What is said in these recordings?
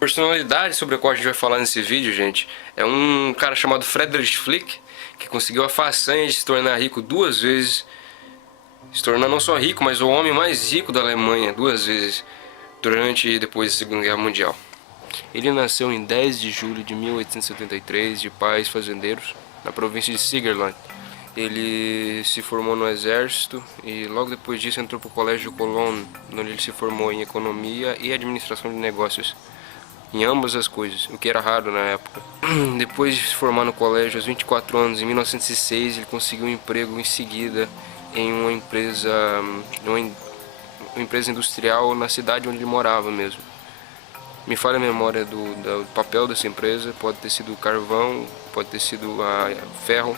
Personalidade sobre a qual a gente vai falar nesse vídeo, gente, é um cara chamado Friedrich Flick, que conseguiu a façanha de se tornar rico duas vezes, se tornar não só rico, mas o homem mais rico da Alemanha duas vezes, durante e depois da Segunda Guerra Mundial. Ele nasceu em 10 de julho de 1873 de pais fazendeiros, na província de Siegerland. Ele se formou no exército e logo depois disso entrou para o Colégio Cologne, onde ele se formou em economia e administração de negócios, em ambas as coisas, o que era raro na época. Depois de se formar no colégio aos 24 anos, em 1906, ele conseguiu um emprego em seguida em uma empresa industrial na cidade onde ele morava mesmo. Me falha a memória do papel dessa empresa, pode ter sido carvão, pode ter sido ferro.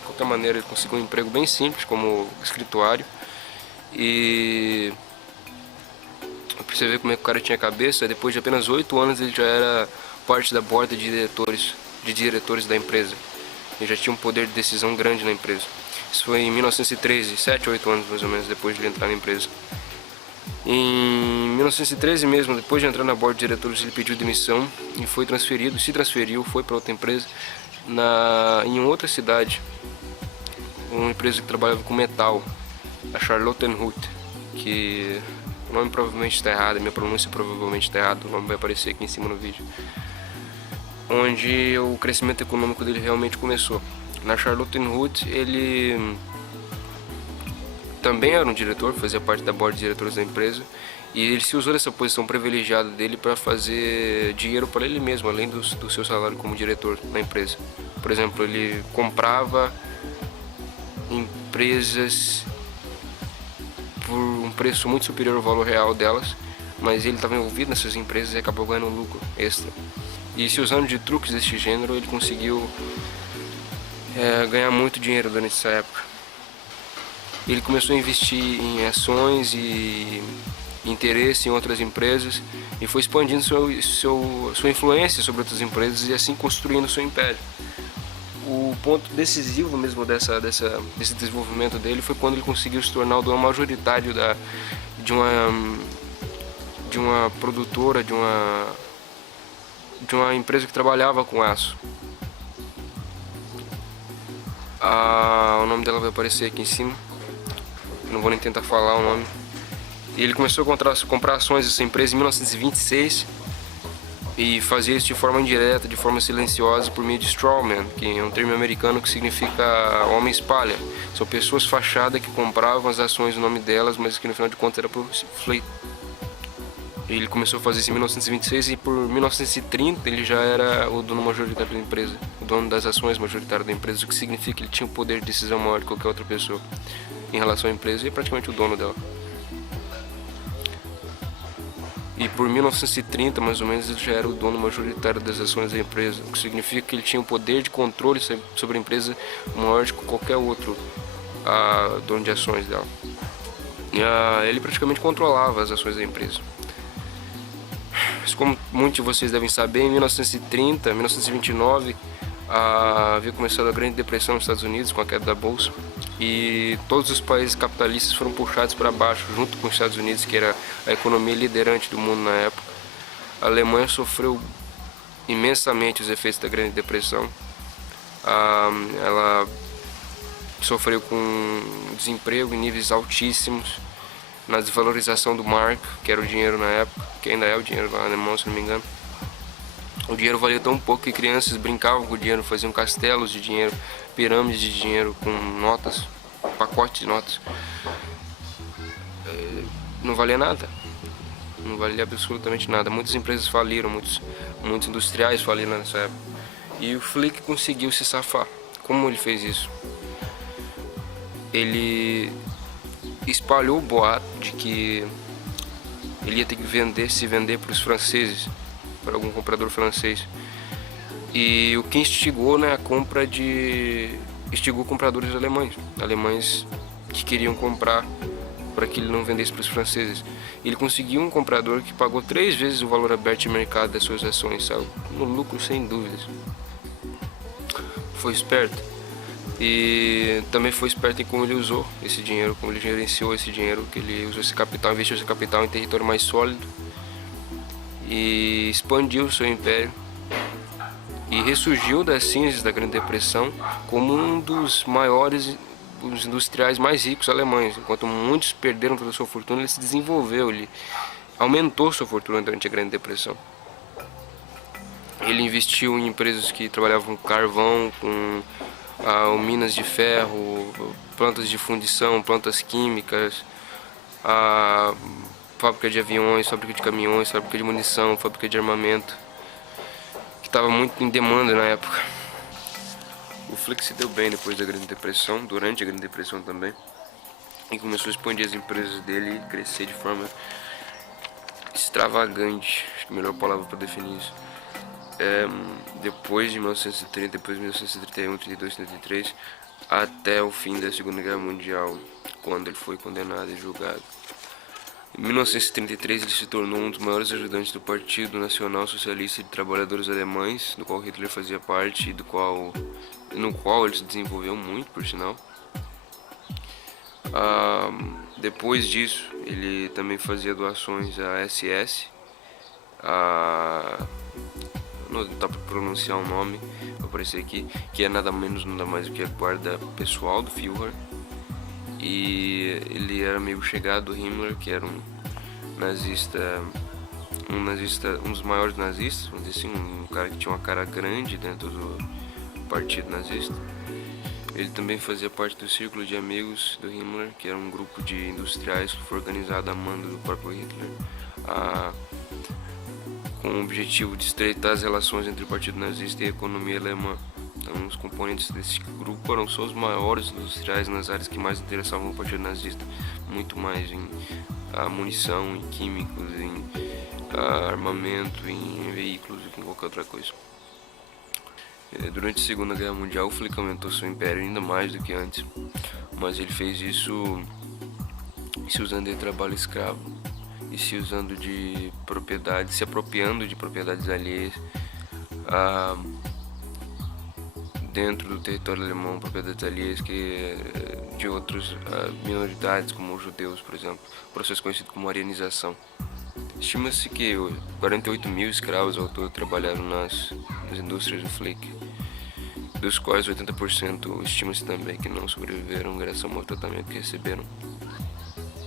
De qualquer maneira, ele conseguiu um emprego bem simples como escrituário. E pra você ver como é que o cara tinha cabeça, depois de apenas 8 anos ele já era parte da board de diretores da empresa. Ele já tinha um poder de decisão grande na empresa. Isso foi em 1913, 7 ou 8 anos mais ou menos depois de ele entrar na empresa. Em 1913 mesmo, depois de entrar na board de diretores, ele pediu demissão e foi transferiu, foi para outra empresa em outra cidade, uma empresa que trabalhava com metal, a Charlottenhut, que o nome provavelmente está errado, a minha pronúncia provavelmente está errada, o nome vai aparecer aqui em cima no vídeo. Onde o crescimento econômico dele realmente começou. Na Charlottenhut ele também era um diretor, fazia parte da board de diretores da empresa, e ele se usou dessa posição privilegiada dele para fazer dinheiro para ele mesmo, além do seu salário como diretor na empresa. Por exemplo, ele comprava empresas por um preço muito superior ao valor real delas, mas ele estava envolvido nessas empresas e acabou ganhando um lucro extra. E se usando de truques desse gênero, ele conseguiu ganhar muito dinheiro durante essa época. Ele começou a investir em ações e interesse em outras empresas e foi expandindo sua influência sobre outras empresas e assim construindo seu império. O ponto decisivo mesmo desse desenvolvimento dele foi quando ele conseguiu se tornar o dono majoritário de uma produtora, de uma empresa que trabalhava com aço. O nome dela vai aparecer aqui em cima, não vou nem tentar falar o nome. E ele começou a comprar ações dessa empresa em 1926 e fazia isso de forma indireta, de forma silenciosa, por meio de strawman, que é um termo americano que significa homem espalha. São pessoas fachadas que compravam as ações no nome delas, mas que no final de contas era por Flick. Ele começou a fazer isso em 1926 e por 1930 ele já era o dono majoritário da empresa, o dono das ações majoritárias da empresa, o que significa que ele tinha um poder de decisão maior que qualquer outra pessoa em relação à empresa e é praticamente o dono dela. E por 1930, mais ou menos, ele já era o dono majoritário das ações da empresa, o que significa que ele tinha um poder de controle sobre a empresa maior que qualquer outro dono de ações dela. Ele praticamente controlava as ações da empresa. Mas como muitos de vocês devem saber, em 1930, 1929, havia começado a Grande Depressão nos Estados Unidos com a queda da bolsa e todos os países capitalistas foram puxados para baixo junto com os Estados Unidos, que era a economia liderante do mundo na época. A Alemanha sofreu imensamente os efeitos da Grande Depressão. Ela sofreu com desemprego em níveis altíssimos, na desvalorização do mark, que era o dinheiro na época, que ainda é o dinheiro lá alemão, se não me engano. O dinheiro valia tão pouco que crianças brincavam com o dinheiro, faziam castelos de dinheiro, pirâmides de dinheiro com notas, pacotes de notas. Não valia nada, não valia absolutamente nada. Muitas empresas faliram, muitos industriais faliram nessa época. E o Flick conseguiu se safar. Como ele fez isso? Ele espalhou o boato de que ele ia ter que se vender para os franceses, para algum comprador francês, e o que instigou, né, instigou compradores alemães que queriam comprar para que ele não vendesse para os franceses. Ele conseguiu um comprador que pagou 3 vezes o valor aberto de mercado das suas ações, saiu no lucro sem dúvidas. Foi esperto. E também foi esperto em como ele usou esse dinheiro, como ele gerenciou esse dinheiro, que ele usou esse capital, investiu esse capital em território mais sólido e expandiu seu império e ressurgiu das cinzas da Grande Depressão como um dos maiores, os industriais mais ricos alemães. Enquanto muitos perderam toda a sua fortuna, ele se desenvolveu, ele aumentou sua fortuna durante a Grande Depressão. Ele investiu em empresas que trabalhavam com carvão, com minas de ferro, plantas de fundição, plantas químicas, fábrica de aviões, fábrica de caminhões, fábrica de munição, fábrica de armamento, que estava muito em demanda na época. O Flick se deu bem depois da Grande Depressão, durante a Grande Depressão também, e começou a expandir as empresas dele e crescer de forma extravagante, acho que é a melhor palavra para definir isso. Depois de 1930, depois de 1931, 32, 33, até o fim da Segunda Guerra Mundial, quando ele foi condenado e julgado. Em 1933 ele se tornou um dos maiores ajudantes do Partido Nacional Socialista de Trabalhadores Alemães, do qual Hitler fazia parte e no qual ele se desenvolveu muito, por sinal. Depois disso, ele também fazia doações à SS, não dá para pronunciar o nome, vai aparecer aqui, que é nada menos, nada mais do que a guarda pessoal do Führer. E ele era meio chegado do Himmler, que era um dos maiores nazistas, vamos dizer assim, um cara que tinha uma cara grande dentro do partido nazista. Ele também fazia parte do círculo de amigos do Himmler, que era um grupo de industriais que foi organizado a mando do próprio Hitler, com o objetivo de estreitar as relações entre o partido nazista e a economia alemã. Então, os componentes desse grupo eram só os maiores industriais nas áreas que mais interessavam o partido nazista, muito mais em munição, em químicos, em armamento, em veículos do que em qualquer outra coisa. Durante a Segunda Guerra Mundial, o Flick aumentou seu império ainda mais do que antes, mas ele fez isso se usando de trabalho escravo e se usando de propriedades, se apropriando de propriedades alheias dentro do território alemão, propriedades alheias de outras minoridades, como os judeus, por exemplo, processo conhecido como arianização. Estima-se que 48 mil escravos ao todo trabalharam nas indústrias do Flick, dos quais 80% estima-se também que não sobreviveram graças ao mau tratamento que receberam.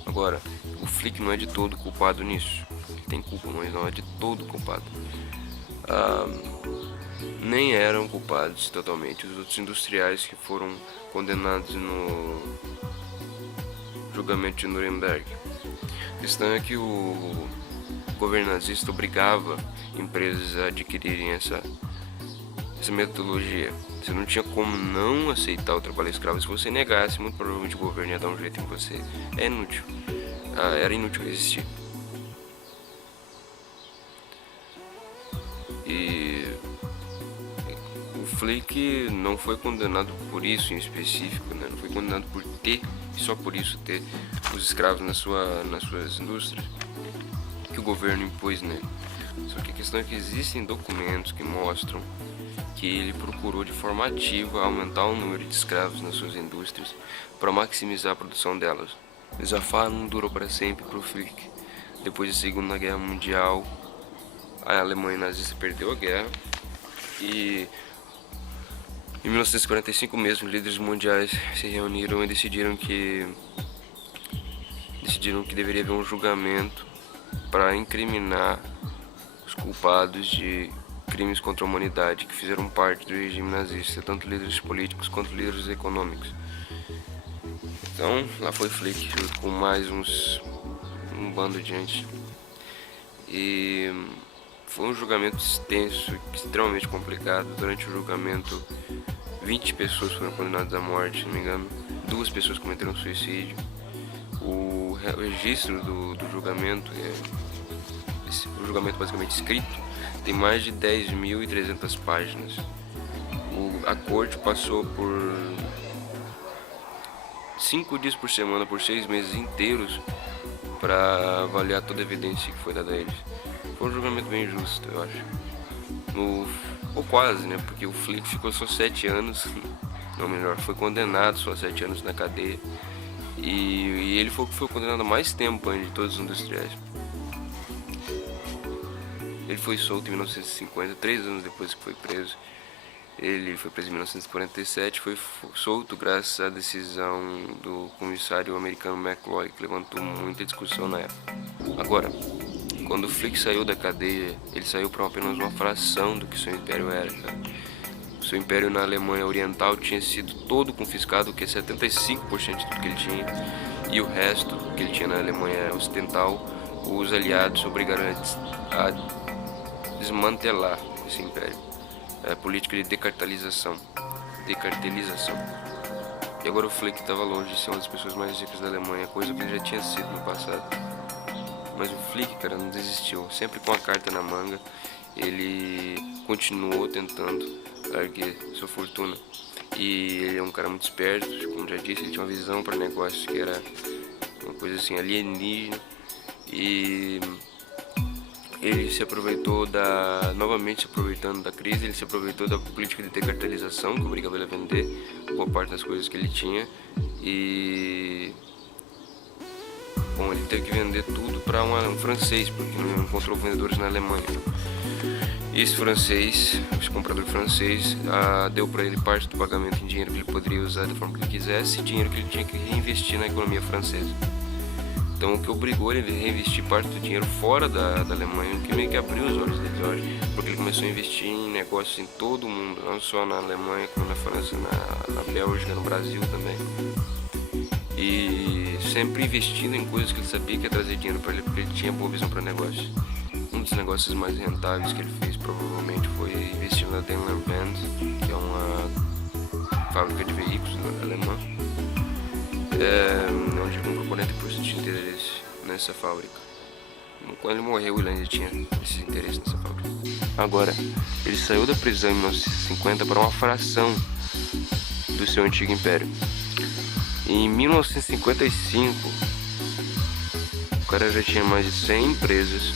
Agora, o Flick não é de todo culpado nisso, ele tem culpa, mas não é de todo culpado. Nem eram culpados totalmente os outros industriais que foram condenados no julgamento de Nuremberg. A questão é que o governo nazista obrigava empresas a adquirirem essa metodologia. Você não tinha como não aceitar o trabalho escravo. Se você negasse, muito provavelmente o governo ia dar um jeito em você. É inútil. Era inútil resistir. E o Flick não foi condenado por isso em específico, né? Não foi condenado por ter, e só por isso ter os escravos nas suas indústrias que o governo impôs nele. Só que a questão é que existem documentos que mostram que ele procurou de forma ativa aumentar o número de escravos nas suas indústrias para maximizar a produção delas. O desafio não durou para sempre para o Flick. Depois da Segunda Guerra Mundial, a Alemanha nazista perdeu a guerra e em 1945 mesmo, líderes mundiais se reuniram e decidiram que deveria haver um julgamento para incriminar os culpados de crimes contra a humanidade que fizeram parte do regime nazista, tanto líderes políticos quanto líderes econômicos. Então, lá foi Flick, junto com mais um bando de gente. E foi um julgamento extenso, extremamente complicado. Durante o julgamento, 20 pessoas foram condenadas à morte, se não me engano. 2 pessoas cometeram suicídio. O registro do julgamento, o julgamento basicamente escrito, tem mais de 10.300 páginas. A corte passou por 5 dias por semana, por 6 meses inteiros, para avaliar toda a evidência que foi dada a eles. Foi um julgamento bem justo, eu acho. Ou quase, né? Porque o Flick ficou só 7 anos, não melhor, foi condenado só 7 anos na cadeia. E ele foi condenado a mais tempo ainda de todos os industriais. Ele foi solto em 1950, 3 anos depois que foi preso. Ele foi preso em 1947, foi solto graças à decisão do comissário americano McCloy, que levantou muita discussão na época. Agora, quando o Flick saiu da cadeia, ele saiu para apenas uma fração do que seu império era, cara. Seu império na Alemanha Oriental tinha sido todo confiscado, que é 75% de tudo que ele tinha, e o resto que ele tinha na Alemanha Ocidental, os aliados obrigaram a desmantelar esse império. A política de decartelização. E agora o Flick estava longe de ser uma das pessoas mais ricas da Alemanha, coisa que ele já tinha sido no passado. Mas o Flick, cara, não desistiu. Sempre com a carta na manga, ele continuou tentando erguer sua fortuna. E ele é um cara muito esperto, como já disse, ele tinha uma visão para negócios que era uma coisa assim alienígena. E ele se aproveitou novamente se aproveitando da crise, ele se aproveitou da política de decartelização, que obrigava ele a vender boa parte das coisas que ele tinha. E bom, ele teve que vender tudo para um francês, porque não encontrou vendedores na Alemanha. E esse francês, esse comprador francês, deu para ele parte do pagamento em dinheiro que ele poderia usar da forma que ele quisesse, e dinheiro que ele tinha que reinvestir na economia francesa. Então o que obrigou ele a reinvestir parte do dinheiro fora da Alemanha, o que meio que abriu os olhos dele, hoje, porque ele começou a investir em negócios em todo o mundo, não só na Alemanha, como na França, na Bélgica, no Brasil também. E sempre investindo em coisas que ele sabia que ia trazer dinheiro para ele, porque ele tinha boa visão para negócios. Um dos negócios mais rentáveis que ele fez provavelmente foi investir na Daimler-Benz, que é uma fábrica de veículos alemã, onde ele comprou 40% de interesse nessa fábrica. Quando ele morreu, ele ainda tinha esse interesse nessa fábrica. Agora, ele saiu da prisão em 1950 para uma fração do seu antigo império. Em 1955, o cara já tinha mais de 100 empresas,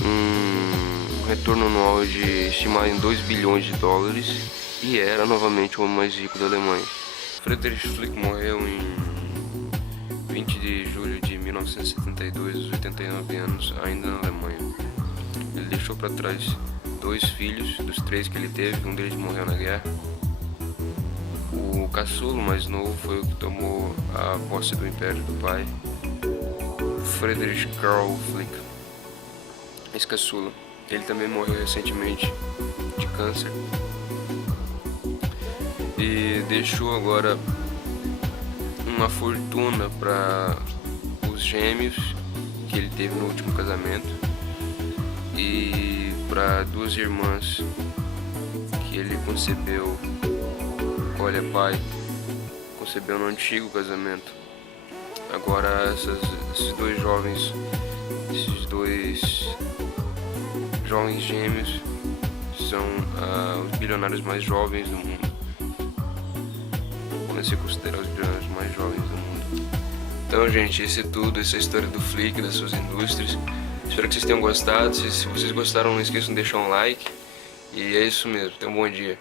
um retorno anual estimado em 2 bilhões de dólares, e era novamente o homem mais rico da Alemanha. Friedrich Flick morreu em 20 de julho de 1972, aos 89 anos, ainda na Alemanha. Ele deixou para trás 2 filhos, dos 3 que ele teve, um deles morreu na guerra. O caçulo mais novo foi o que tomou a posse do império do pai, Friedrich Karl Flick. Esse caçula, ele também morreu recentemente de câncer e deixou agora uma fortuna para os gêmeos que ele teve no último casamento e para 2 irmãs que ele concebeu. Olha, pai, concebeu no antigo casamento. Agora esses dois jovens gêmeos são os bilionários mais jovens do mundo. Podem se considerar os bilionários mais jovens do mundo. Então, gente, esse é tudo, essa é a história do Flick, das suas indústrias. Espero que vocês tenham gostado. Se vocês gostaram, não esqueçam de deixar um like. E é isso mesmo. Tenham um bom dia.